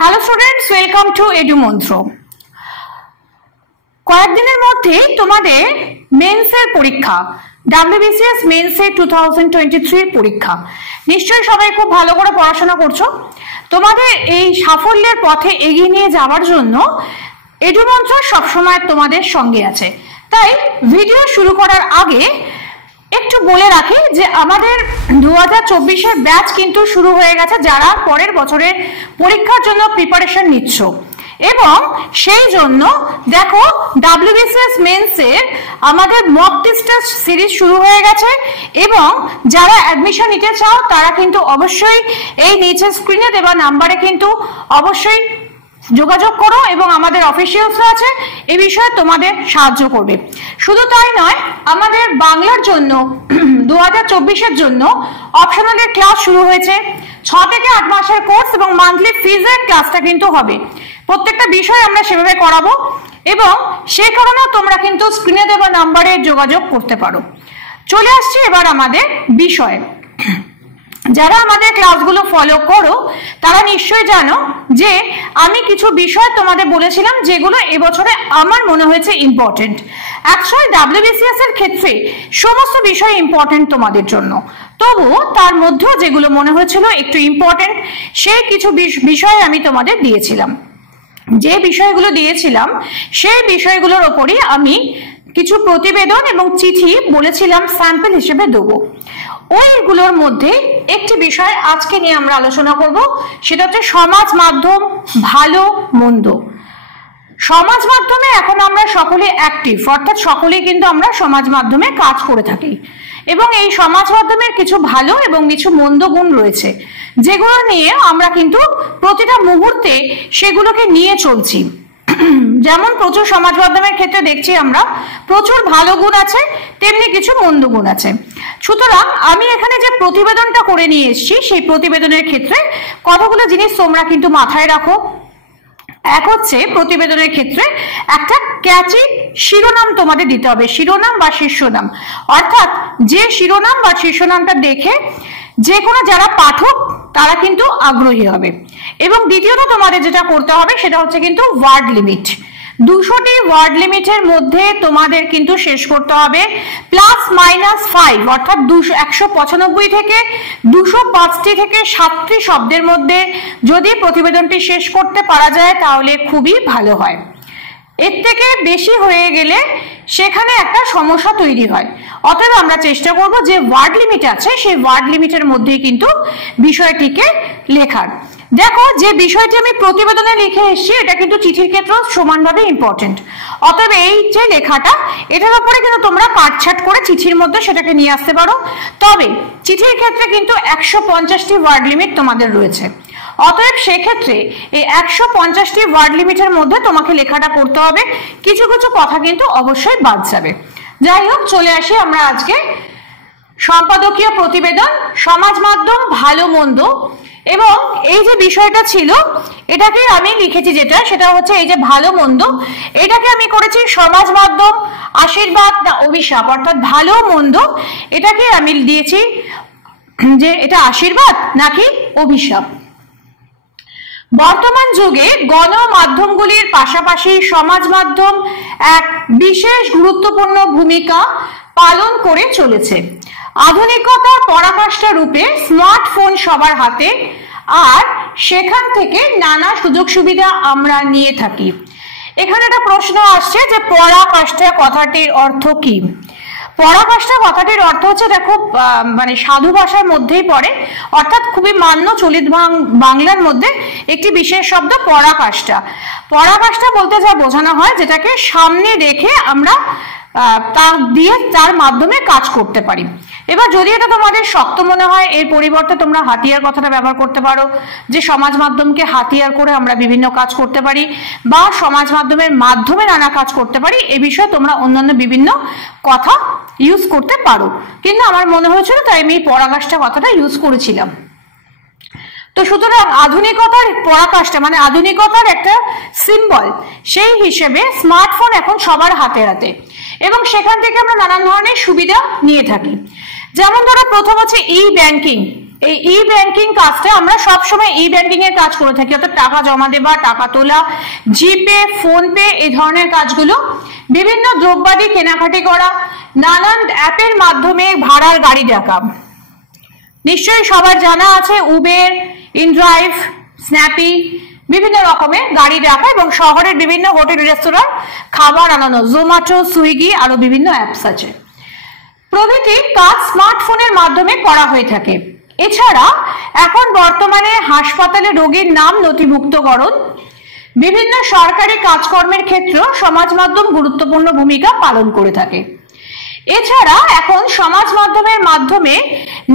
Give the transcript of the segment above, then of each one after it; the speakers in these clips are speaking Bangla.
Hello students, welcome to Edumantra. কয়েকদিনের মধ্যেই তোমাদের মেন্সের পরীক্ষা, WBCS মেন্সের 2023 পরীক্ষা। নিশ্চয়ই সবাই খুব ভালো করে পড়াশোনা করছো। তোমাদের এই সাফল্যের পথে এগিয়ে নিয়ে যাওয়ার জন্য এডুমন্ত্র সবসময় তোমাদের সঙ্গে আছে। তাই ভিডিও শুরু করার আগে একটু বলে রাখি যে আমাদের 2024-এর ব্যাচ কিন্তু শুরু হয়ে গেছে, যারা পরের বছরের পরীক্ষার জন্য প্রিপারেশন নিচ্ছ। এবং সেই জন্য দেখো WBCS মেন্সের আমাদের মক টেস্ট সিরিজ শুরু হয়ে গেছে, এবং যারা অ্যাডমিশন নিতে চাও তারা কিন্তু অবশ্যই এই নিচের স্ক্রিনে দেওয়া নাম্বারে কিন্তু অবশ্যই যোগাযোগ করো, এবং আমাদের অফিসিয়ালসরা আছে এই বিষয়ে তোমাদের সাহায্য করবে। শুধু তাই নয়, আমাদের বাংলার জন্য 2024-এর জন্য অপশনালের ক্লাস শুরু হয়েছে। 6 থেকে 8 মাসের কোর্স এবং মান্থলি ফিজের ক্লাসটা কিন্তু হবে। প্রত্যেকটা বিষয় আমরা সেভাবে করাবো, এবং সেই কারণে তোমরা কিন্তু স্ক্রিনে দেওয়া নাম্বারে যোগাযোগ করতে পারো। চলে আসছি এবার আমাদের বিষয়ে। যারা আমাদের ক্লাসগুলো ফলো করো তারা নিশ্চয়ই জানো যে আমি কিছু বিষয় তোমাদের বলেছিলাম যেগুলো এবছরে আমার মনে হয়েছে ইম্পর্টেন্ট। অ্যাকচুয়ালি WBCS এর ক্ষেত্রে সমস্ত বিষয় ইম্পর্টেন্ট তোমাদের জন্য, তবু তার মধ্যেও যেগুলো মনে হয়েছিল একটু ইম্পর্টেন্ট সেই কিছু বিষয় আমি তোমাদের দিয়েছিলাম। যে বিষয়গুলো দিয়েছিলাম সেই বিষয়গুলোর ওপরই আমি কিছু প্রতিবেদন এবং চিঠি বলেছিলাম স্যাম্পল হিসেবে দেবো। ওইগুলোর মধ্যে একটি বিষয় আজকে নিয়ে আমরা আলোচনা করব, সেটা হচ্ছে সমাজ মাধ্যম ভালো মন্দ। সমাজ মাধ্যমে এখন আমরা সকলে অ্যাক্টিভ, অর্থাৎ সকলেই কিন্তু আমরা সমাজ মাধ্যমে কাজ করে থাকি, এবং এই সমাজ মাধ্যমের কিছু ভালো এবং কিছু মন্দ গুণ রয়েছে, যেগুলো নিয়ে আমরা কিন্তু প্রতিটা মুহূর্তে সেগুলোকে নিয়ে চলছি। যেমন প্রচুর সমাজ মাধ্যমের ক্ষেত্রে দেখছি আমরা প্রচুর ভালো গুণ আছে, তেমনি কিছু মন্দ গুণ আছে। সুতরাং আমি এখানে যে প্রতিবেদনটা করে নিয়ে এসেছি সেই প্রতিবেদনের ক্ষেত্রে কতগুলো জিনিস তোমরা কিন্তু মাথায় রাখো। এক হচ্ছে, প্রতিবেদনের ক্ষেত্রে একটা ক্যাচি শিরোনাম তোমাদের দিতে হবে, শিরোনাম বা শীর্ষনাম, অর্থাৎ যে শিরোনাম বা শীর্ষনামটা দেখে যে কোনো যারা পাঠক তারা কিন্তু আগ্রহী হবে। এবং দ্বিতীয়ত তোমাদের যেটা করতে হবে সেটা হচ্ছে কিন্তু ওয়ার্ড লিমিট। 200টি ওয়ার্ড লিমিটের মধ্যে তোমাদের কিন্তু শেষ করতে হবে +-5, অর্থাৎ 195 থেকে 205 থেকে 7টি শব্দের মধ্যে যদি প্রতিবেদনটি শেষ করতে পারা যায় তাহলে খুবই ভালো হয়। এর থেকে বেশি হয়ে গেলে সেখানে একটা সমস্যা তৈরি হয়। অতএব আমরা চেষ্টা করব যে ওয়ার্ড লিমিট আছে সেই ওয়ার্ড লিমিটের মধ্যেই কিন্তু বিষয়টিকে লেখার। দেখো, যে বিষয়টি আমি প্রতিবেদনে লিখে এসেছি এটা কিন্তু চিঠির ক্ষেত্রেও সমানভাবে ইম্পর্টেন্ট। অতএব এই যে লেখাটা, এটার উপরে কিন্তু তোমরা কাটছাট করে চিঠির মধ্যে সেটাকে নিয়ে আসতে পারো। তবে চিঠির ক্ষেত্রে কিন্তু 150টি ওয়ার্ড লিমিট তোমাদের রয়েছে। অতএব সেক্ষেত্রে এই 150টি ওয়ার্ড লিমিটের মধ্যে তোমাকে লেখাটা করতে হবে, কিছু কিছু কথা কিন্তু অবশ্যই বাদ যাবে। যাই হোক, চলে আসি আমরা আজকে সম্পাদকীয় প্রতিবেদন সমাজ মাধ্যম ভালো মন্দ। এবং এই যে বিষয়টা ছিল এটাকে আমি লিখেছি, সেটা হচ্ছে এই যে ভালো মন্দ, এটাকে আমি করেছি সমাজ মাধ্যম আশীর্বাদ না অভিশাপ, অর্থাৎ ভালো মন্দ এটাকে আমি দিয়েছি যে এটা আশীর্বাদ নাকি অভিশাপ। বর্তমান যুগে গণমাধ্যমগুলির পাশাপাশি সমাজ মাধ্যম এক বিশেষ গুরুত্বপূর্ণ ভূমিকা পালন করে চলেছে। আধুনিকতার পরাকাষ্ঠা রূপে স্মার্টফোন সবার হাতে, আর সেখান থেকে নানা সুযোগ সুবিধা আমরা নিয়ে থাকি। এখানে একটা প্রশ্ন আসছে যে পরাকাষ্ঠা কথাটির অর্থ কি? পরাকাষ্ঠা কথাটির অর্থ হচ্ছে, দেখো মানে সাধু ভাষার মধ্যেই পড়ে, অর্থাৎ খুবই মান্য চলিত বাংলার মধ্যে একটি বিশেষ শব্দ পরাকাষ্ঠা। পরাকাষ্ঠা বলতে যা বোঝানো হয় যেটাকে সামনে রেখে আমরা তার মাধ্যমে কাজ করতে পারি। এবার যদি এটা তোমাদের শক্ত মনে হয় এর পরিবর্তে তোমরা হাতিয়ার কথাটা ব্যবহার করতে পারো, যে সমাজ মাধ্যমকে হাতিয়ার করে আমরা বিভিন্ন কাজ করতে পারি বা সমাজ মাধ্যমের মাধ্যমে নানা কাজ করতে পারি। এ বিষয়ে তোমরা অন্যান্য বিভিন্ন কথা ইউজ করতে পারো, কিন্তু আমার মনে হয়েছিল তাই আমি পরাকাষ্ঠা কথাটা ইউজ করেছিলাম। তো সুতরাং আধুনিকতার পরাকাষ্ঠা মানে আধুনিকতার একটা সিম্বল, সেই হিসেবে স্মার্টফোন এখন সবার হাতে হাতে, এবং সেখান থেকে আমরা নানান ধরনের সুবিধা নিয়ে থাকি। যেমন ধরো প্রথম হচ্ছে ই ব্যাংকিং, এই ই ব্যাংকিং কাজটা আমরা সবসময় ই ব্যাংকিং এর কাজ করে থাকি, অর্থাৎ টাকা জমা দেওয়া, টাকা তোলা, জিপে, ফোনপে এই ধরনের কাজগুলো, বিভিন্ন দ্রব্যাদি কেনাকাটি করা, নানান অ্যাপের মাধ্যমে ভাড়ার গাড়ি ডাকা। নিশ্চয়ই সবার জানা আছে উবের, ইনড্রাইভ, স্ন্যাপি, বিভিন্ন রকমের গাড়ি ডাকা এবং শহরের বিভিন্ন হোটেল রেস্তোরাঁ খাবার আনানো, জোম্যাটো, সুইগি, আরো বিভিন্ন অ্যাপস আছে। প্রভৃতি কাজ স্মার্টফোনের মাধ্যমে করা হয়ে থাকে। এছাড়া এখন বর্তমানে হাসপাতালে রোগীর নাম নথিভুক্তকরণ, বিভিন্ন সরকারি কাজকর্মের ক্ষেত্রেও সমাজ মাধ্যম গুরুত্বপূর্ণ ভূমিকা পালন করে থাকে। এছাড়া এখন সমাজ মাধ্যমের মাধ্যমে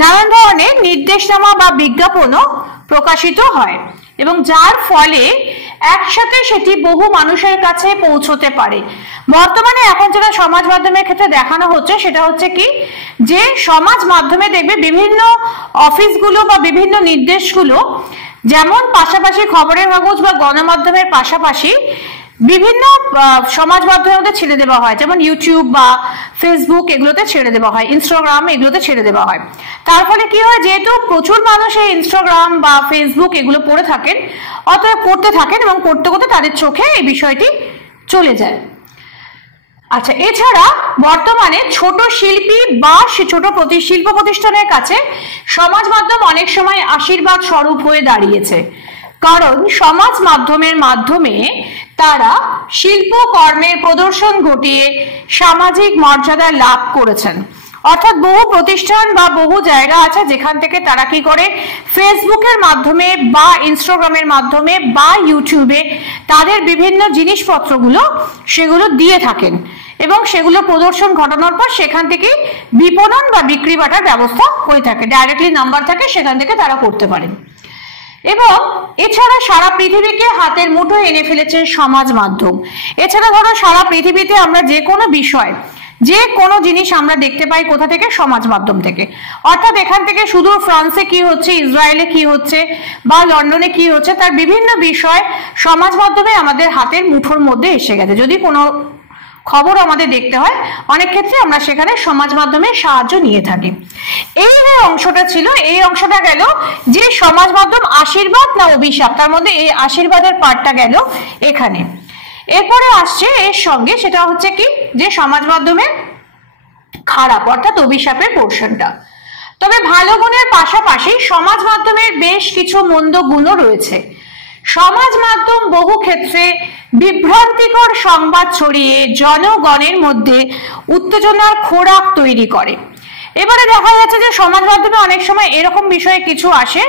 নানান ধরনের নির্দেশনামা বা বিজ্ঞাপনও প্রকাশিত হয় এবং যার ফলে একসাথে সেটি বহু মানুষের কাছে পৌঁছতে পারে। বর্তমানে এখন যেটা সমাজ মাধ্যমের ক্ষেত্রে দেখানো হচ্ছে সেটা হচ্ছে কি, যে সমাজ মাধ্যমে দেখবে বিভিন্ন অফিসগুলো বা বিভিন্ন নির্দেশগুলো যেমন পাশাপাশি খবরের কাগজ বা গণমাধ্যমের পাশাপাশি বিভিন্ন সমাজ মাধ্যমের মধ্যে ছেড়ে দেওয়া হয়, যেমন ইউটিউব বা ফেসবুক এগুলোতে ছেড়ে দেওয়া হয়, ইনস্টাগ্রাম এগুলোতে ছেড়ে দেওয়া হয়। তার ফলে কি হয়, যেহেতু প্রচুর মানুষ এই ইনস্টাগ্রাম বা ফেসবুক এগুলো পড়ে থাকেন, অতএব পড়তে থাকেন এবং পড়তে করতে তাদের চোখে এই বিষয়টি চলে যায়। আচ্ছা, এছাড়া বর্তমানে ছোট শিল্পী বা ছোট শিল্প প্রতিষ্ঠানের কাছে সমাজ মাধ্যম অনেক সময় আশীর্বাদ স্বরূপ হয়ে দাঁড়িয়েছে, কারণ সমাজ মাধ্যমের মাধ্যমে তারা শিল্পকর্মের প্রদর্শন ঘটিয়ে সামাজিক মর্যাদা লাভ করেছেন। অর্থাৎ বহু প্রতিষ্ঠান বা বহু জায়গা আছে যেখান থেকে তারা কি করে, ফেসবুকের মাধ্যমে বা ইনস্টাগ্রামের মাধ্যমে বা ইউটিউবে তাদের বিভিন্ন জিনিসপত্রগুলো সেগুলো দিয়ে থাকেন এবং সেগুলো প্রদর্শন ঘটানোর পর সেখান থেকে বিপণন বা বিক্রি বাটার ব্যবস্থা হয়ে থাকে, ডাইরেক্টলি নাম্বার থাকে, সেখান থেকে তারা করতে পারেন। এবং এছাড়া সারা পৃথিবীকে হাতের মুঠোয় এনে ফেলেছে সমাজ মাধ্যম। এছাড়া ধরো সারা পৃথিবীতে আমরা যে কোনো বিষয়, যে কোনো জিনিস আমরা দেখতে পাই কোথা থেকে, সমাজ মাধ্যম থেকে। অর্থাৎ এখান থেকে শুধু ফ্রান্সে কি হচ্ছে, ইসরায়েলে কি হচ্ছে বা লন্ডনে কি হচ্ছে, তার বিভিন্ন বিষয় সমাজ মাধ্যমে আমাদের হাতের মুঠোর মধ্যে এসে গেছে। যদি কোনো খবর আমাদের দেখতে হয়, অনেক ক্ষেত্রে আমরা সেখানে সমাজ মাধ্যমের সাহায্য নিয়ে থাকি। এই যে অংশটা ছিল, এই অংশটা গেল যে সমাজ মাধ্যম আশীর্বাদ না অভিশাপ, তার মধ্যে এই আশীর্বাদের পার্টটা গেল এখানে। এরপরে আসছে এর সঙ্গে, সেটা হচ্ছে কি, যে সমাজ মাধ্যমের খারাপ অর্থাৎ অভিশাপের পোর্শনটা। তবে ভালো গুণের পাশাপাশি সমাজ মাধ্যমের বেশ কিছু মন্দ গুণও রয়েছে। সমাজ মাধ্যম বহু ক্ষেত্রে বিভ্রান্তিকর সংবাদ ছড়িয়ে জনগণের মধ্যে উত্তেজনার খোরাক তৈরি করে। এবারে দেখা যাচ্ছে যে সমাজ মাধ্যমে অনেক সময় এরকম বিষয়ে কিছু আসে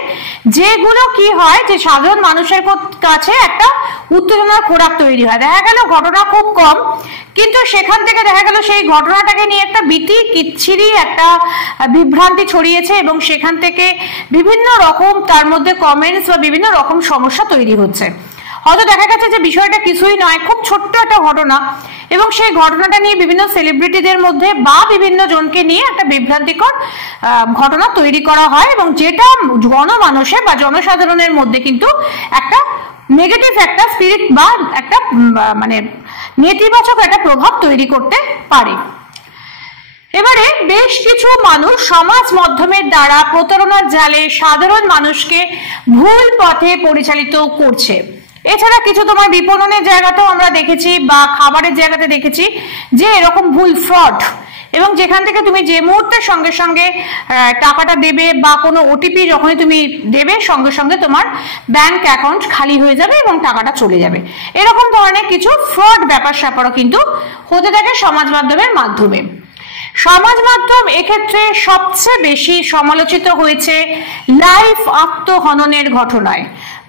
যেগুলো কি হয়, যে সাধারণ মানুষের কাছে একটা উত্তেজনার খোরাক তৈরি হয়। দেখা গেল ঘটনা খুব কম, কিন্তু সেখান থেকে দেখা গেল সেই ঘটনাটাকে নিয়ে একটা ভীতি কিচ্ছিরি একটা বিভ্রান্তি ছড়িয়েছে এবং সেখান থেকে বিভিন্ন রকম তার মধ্যে কমেন্টস বা বিভিন্ন রকম সমস্যা তৈরি হচ্ছে। হয়তো দেখা গেছে যে বিষয়টা কিছুই নয়, খুব ছোট্ট একটা ঘটনা, এবং সেই ঘটনাটা নিয়ে বিভিন্ন সেলিব্রিটিদের মধ্যে বা বিভিন্ন জনকে নিয়ে একটা বিভ্রান্তিকর ঘটনা তৈরি করা হয় এবং যেটা গণমানুষের বা জনসাধারণের মধ্যে কিন্তু একটা নেগেটিভ একটা স্পিরিট বা একটা মানে নেতিবাচক একটা প্রভাব তৈরি করতে পারে। এবারে বেশ কিছু মানুষ সমাজ মাধ্যমের দ্বারা প্রতারণার জালে সাধারণ মানুষকে ভুল পথে পরিচালিত করছে। এছাড়া কিছু তোমার বিপণনের জায়গাতেও আমরা দেখেছি বা খাবারের জায়গাতে দেখেছি যে এরকম ভুল ফ্রড, এবং যেখান থেকে তুমি যে মুহূর্তে সঙ্গে সঙ্গে টাকাটা দেবে বা কোনো ওটিপি যখনই তুমি দেবে সঙ্গে সঙ্গে তোমার ব্যাংক অ্যাকাউন্ট খালি হয়ে যাবে এবং টাকাটা চলে যাবে। এরকম ধরনের কিছু ফ্রড ব্যাপার স্যাপারও কিন্তু হতে থাকে সমাজ মাধ্যমের মাধ্যমে। সমাজ মাধ্যম এক্ষেত্রে সবচেয়ে বেশি সমালোচিত হয়েছে লাইভ আত্মহননের ঘটনায়,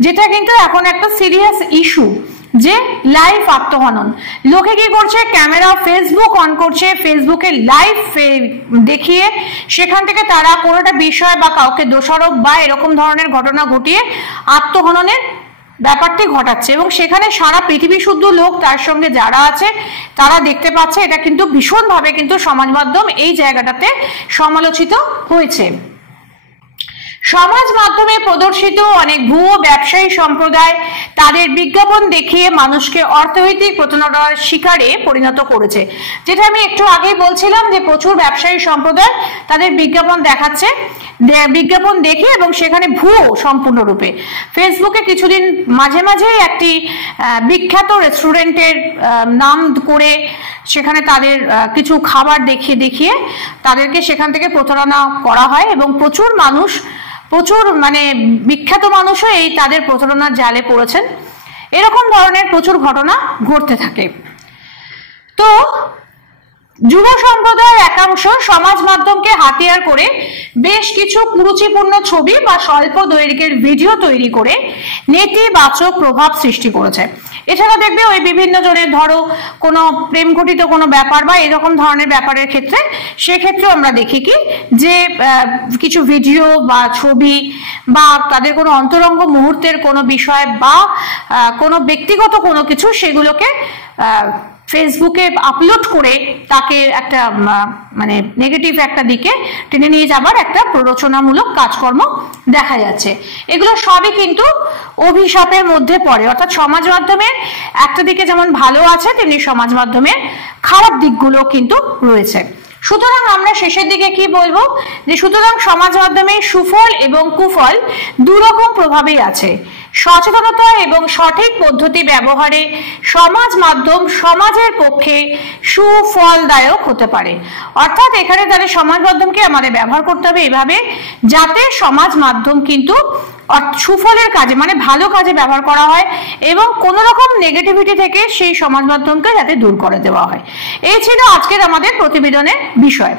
যেটা কিন্তু এখন একটা সিরিয়াস ইস্যু, যে লাইভ আত্মহনন। লোকে কি করছে, ক্যামেরা ফেসবুক অন করছে, ফেসবুকে লাইভ দেখিয়ে সেখান থেকে তারা কোনোটা বিষয় বা কাউকে দোষারোপ বা এরকম ধরনের ঘটনা ঘটিয়ে আত্মহননের ব্যাপারটি ঘটাচ্ছে এবং সেখানে সারা পৃথিবী শুদ্ধ লোক তার সঙ্গে যারা আছে তারা দেখতে পাচ্ছে। এটা কিন্তু ভীষণভাবে কিন্তু সমাজ মাধ্যম এই জায়গাটাতে সমালোচিত হয়েছে। সমাজ মাধ্যমে প্রদর্শিত অনেক ভুয়ো ব্যবসায়ী সম্প্রদায় তাদের বিজ্ঞাপন দেখিয়ে মানুষকে অর্থনৈতিক প্রতারণার শিকারে পরিণত করেছে। যেটা আমি একটু আগেই বলছিলাম যে প্রচুর ব্যবসায়ী সম্প্রদায় তাদের বিজ্ঞাপন দেখাচ্ছে, বিজ্ঞাপন দেখে এবং সেখানে ভুয়ো সম্পূর্ণরূপে। ফেসবুকে কিছুদিন মাঝে মাঝেই একটি বিখ্যাত রেস্টুরেন্টের নাম করে সেখানে তাদের কিছু খাবার দেখিয়ে তাদেরকে সেখান থেকে প্রতারণা করা হয় এবং প্রচুর মানুষ, প্রচুর মানে বিখ্যাত মানুষও এই তাদের প্রতারণার জালে পড়েছেন। এরকম ধরনের প্রচুর ঘটনা ঘটতে থাকে। তো যুব সম্প্রদায়ের একাংশ সমাজ মাধ্যমকে হাতিয়ার করে বেশ কিছু কুরুচিপূর্ণ ছবি বা স্বল্প দৈর্ঘ্যের ভিডিও তৈরি করে নেতিবাচক প্রভাব সৃষ্টি করেছে। এছাড়া দেখবে ওই বিভিন্ন জনের ধরো কোনো প্রেম ঘটিত কোনো ব্যাপার বা এরকম ধরনের ব্যাপারের ক্ষেত্রে সেক্ষেত্রেও আমরা দেখি কি যে কিছু ভিডিও বা ছবি বা তাদের কোনো অন্তরঙ্গ মুহূর্তের কোনো বিষয় বা কোনো ব্যক্তিগত কোনো কিছু সেগুলোকে ফেসবুকে আপলোড করে তাকে একটা মানে নেগেটিভ একটা দিকে টেনে নিয়ে যাবার একটা প্ররোচনামূলক কাজকর্ম দেখা যাচ্ছে। এগুলো সবই কিন্তু অভিশাপের মধ্যে পড়ে। অর্থাৎ সমাজ মাধ্যমের একটা দিকে যেমন ভালো আছে তেমনি সমাজ মাধ্যমের খারাপ দিকগুলো কিন্তু রয়েছে। সুতরাং আমরা শেষের দিকে কি বলবো যে সুতরাং সমাজ মাধ্যমে সুফল এবং কুফল দুরকম প্রভাবেই আছে। সচেতনতা এবং সঠিক পদ্ধতি ব্যবহারে সমাজ মাধ্যম সমাজের পক্ষে সুফলদায়ক হতে পারে। অর্থাৎ এখানে তাদের সমাজ মাধ্যমকে আমাদের ব্যবহার করতে হবে এভাবে যাতে সমাজ মাধ্যম কিন্তু সুফলের কাজে মানে ভালো কাজে ব্যবহার করা হয় এবং কোন রকম নেগেটিভিটি থেকে সেই সমাজ মাধ্যমকে যাতে দূর করে দেওয়া হয়। এই ছিল আজকের আমাদের প্রতিবেদনের বিষয়।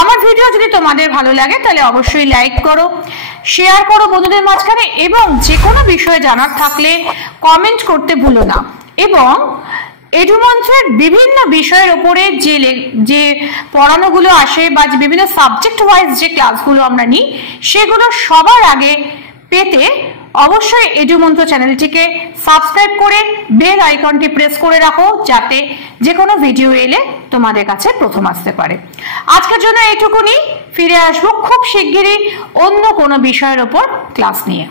আমার ভিডিও যদি তোমাদের ভালো লাগে তাহলে অবশ্যই লাইক করো, শেয়ার করো বন্ধুদের মাঝখানে এবং যে কোনো বিষয়ে জানার থাকলে কমেন্ট করতে ভুলো না। এবং এডুমন্ত্রের বিভিন্ন বিষয়ের উপরে যে পড়ানোগুলো আসে বা যে বিভিন্ন সাবজেক্ট ওয়াইজ যে ক্লাসগুলো আমরা নিই সেগুলো সবার আগে পেতে অবশ্যই এডুমন্ত্র চ্যানেলটিকে সাবস্ক্রাইব করে বেল আইকনটি প্রেস করে রাখো যাতে যে কোনো ভিডিও এলে তোমাদের কাছে প্রথম আসতে পারে। আজকের জন্য এইটুকুনি, ফিরে আসবো খুব শিগগিরই অন্য কোনো বিষয়ের উপর ক্লাস নিয়ে।